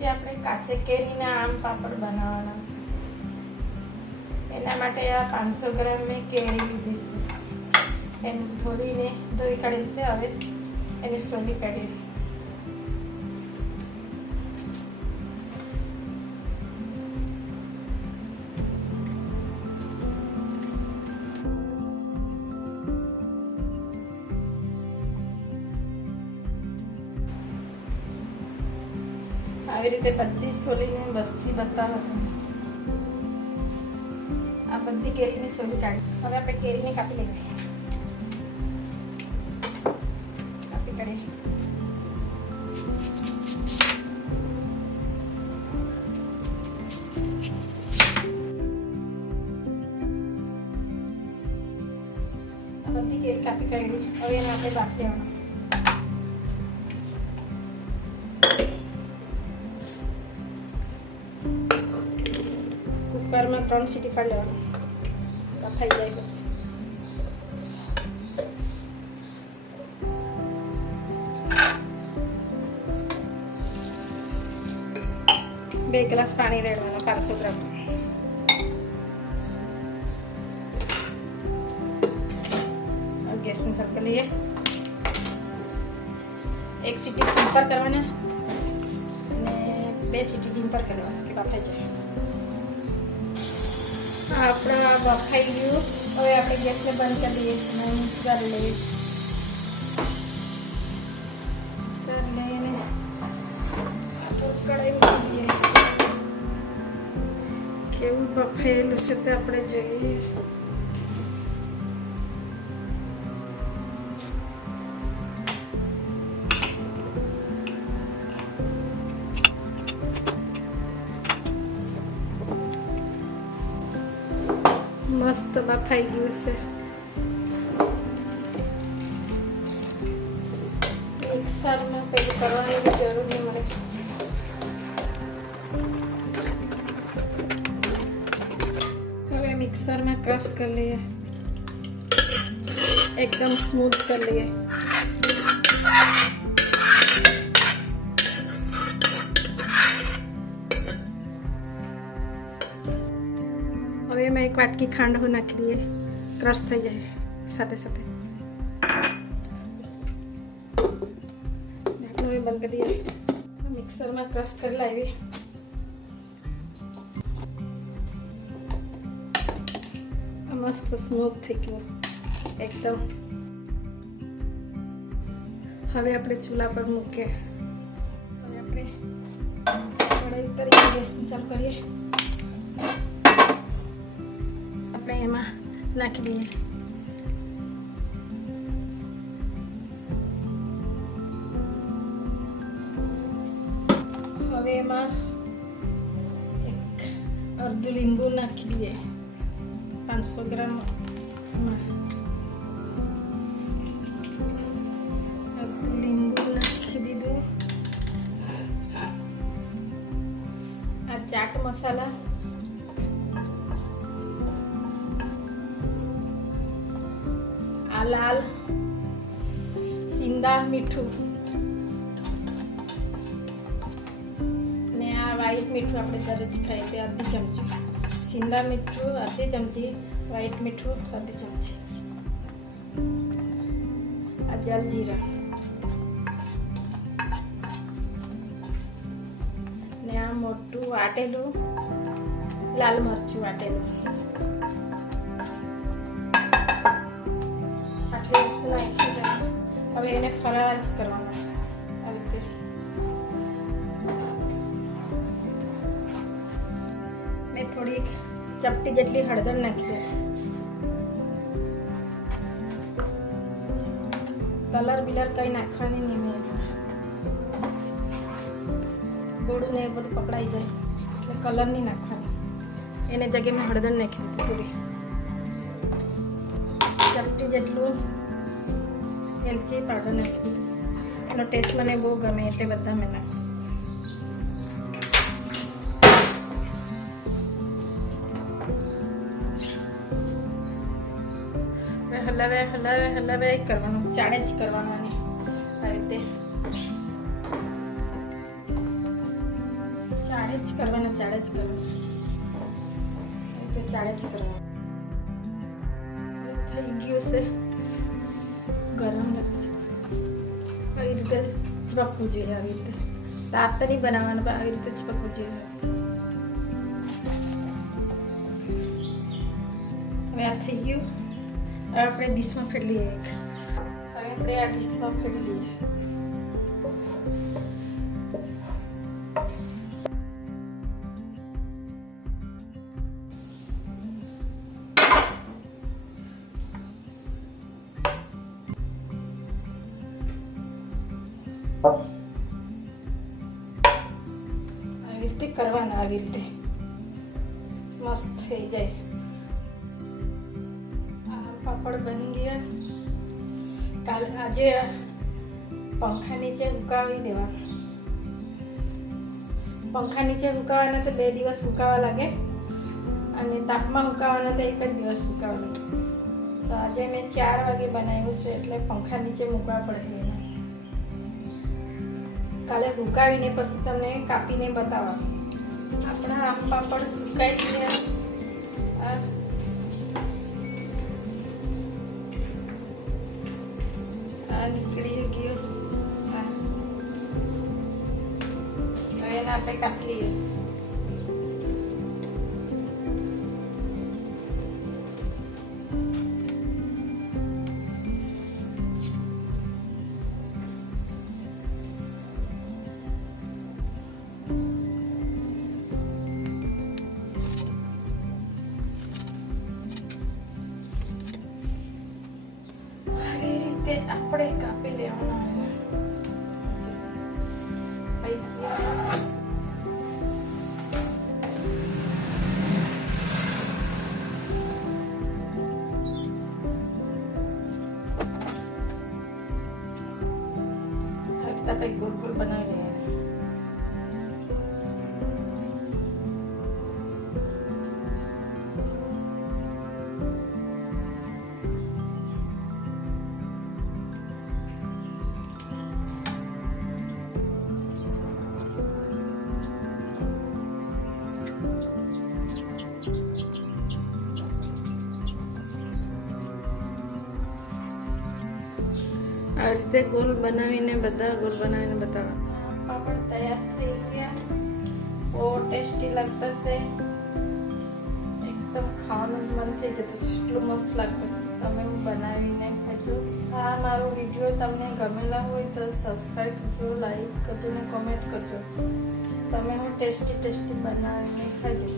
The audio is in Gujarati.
આજે આપણે કાચી કેરીના આમ પાપડ બનાવવાના છે. એના માટે આ 500 ગ્રામ મેં કેરી લીધી છે. એને ધોઈને ધોઈ કાઢી છે. હવે એને સોલી કાઢી. આવી રીતે બધી સોલીને બસી બતાવો. આ બધી કેરીની સોલી કાઢી. હવે આપણે કેરીને કાપી લઈએ. કાપી કાઢી. બધી કેરી કાપી કાઢી. હવે એને આપણે બાફી લેવાનું. કુકરમાં 3 સીટી પાડી લેવાનું. બફાઈ જાય પછી 2 ગ્લાસ પાણી રેડવાનું 500 ગ્રામ. ગેસને ચાલુ કરી લઈએ. 1 સીટી ડીમ પર કરવાના અને 2 સીટી ડીમ પર કરવાના કે બફાઈ જાય. આપણા બફાઈ ગયું. હવે આપણે ગેસને બંધ કરી દઈએ. કરી લઈએ. કઢાઈ મૂકી દઈએ. કેવું બફાયેલું છે તે આપણે જોઈએ. મસ્ત બફાઈ ગયું છે. મિક્સરમાં પેલું કરવાની જરૂર નહીં મળે. હવે મિક્સરમાં ક્રશ કરી લઈએ. એકદમ સ્મૂથ કરી લઈએ. હવે એમાં 1 વાટકી ખાંડ નાખી દઈએ. ક્રશ થઈ જાય સાથે સાથે. ઢાંકણું બંધ કરી દઈએ. મિક્સરમાં ક્રશ કરી લાવી. મસ્ત સ્મૂથ થઈ ગયું એકદમ. હવે આપણે ચૂલા પર મૂકીએ. હવે આપણે કઢાઈ તરીકે ગેસ ચાલુ કરીએ. આપણે એમાં નાખી દઈએ. હવે એમાં 1/2 લીંબુ નાખી દઈએ. 500 ગ્રામ લીંબુ નાખી દીધું. આ ચાટ મસાલા, આ લાલ સિંદા મીઠું ને આ વ્હાઈટ મીઠું આપણે દરરોજ ખાઈએ તે અડધી ચમચી. સિંદા મીઠું અડધી ચમચી, વ્હાઈટ મીઠું અડધી ચમચી. આ જલજીરા ને આ મોટું વાટેલું લાલ મરચું વાટેલું. આટલી વસ્તુ નાખી. હવે એને ફરાર કરવાના આવી રીતે. મેં થોડી ચપટી જેટલી હળદર નાખી. કલર બિલર કઈ નાખવાની નહીં. મેં ગોળું ને એ બધું પકડાઈ જાય એટલે કલર નહીં નાખવાની. એને જગ્યાએ મેં હળદર નાખી દીધી. થોડી ચપટી જેટલું એલચી પાવડર નાખી દીધું. એનો ટેસ્ટ મને બહુ ગમે એટલે બધા મેં નાખું. હલાવે કરવાનું. ચાળે જ કરવાનું. આવી રીતે ચાળે જ કરો, રીતે ચાળે જ કરો. થઈ ગયું છે, ગરમ નથી. આવી રીતે ચપકવું જોઈએ. આવી રીતે રાત તો નહીં બનાવવાનું, પણ આવી રીતે ચપકવું જોઈએ. હવે આ થઈ ગયું. હવે આપણે ડીશમાં ફેરવી લઈએ. હવે આપણે આ ડીશમાં ફેરવી લઈએ. આવી રીતે કરવાના, આવી રીતે મસ્ત થઈ જાય. આ પાપડ બની ગયા. કાલે આજે પંખા નીચે સુકાવી દેવાના. પંખા નીચે સુકાવાના તો 2 દિવસ સુકાવા લાગે, અને તાપમાં સુકાવાના તો 1 જ દિવસ સુકાવા લાગે. તો આજે મેં 4 વાગે બનાવ્યું છે, એટલે પંખા નીચે મૂકવા પડે. કાલે સુકાવીને પછી તમને કાપીને બતાવવા. આપણા આમ પાપડ સુકાઈ ગયા. આ નીકળી ગયું. હવે એને આપણે કાપી લઈએ. આપણે કાપી લેવાના. આપણે ગોળ ગોળ બનાવી લઈએ. આ રીતે ગોળ બનાવીને બતાવવા. પાપડ તૈયાર થઈ ગયા. બહુ ટેસ્ટી લાગતા છે. એકદમ ખાવાનું મન થઈ જતું છે, એટલું મસ્ત લાગતું છે. તમે બનાવીને ખાજો. આ મારો વિડીયો તમને ગમેલા હોય તો સબસ્ક્રાઈબ કરજો, લાઈક કરજો ને કોમેન્ટ કરજો. તમે હું ટેસ્ટી બનાવીને ખાજો.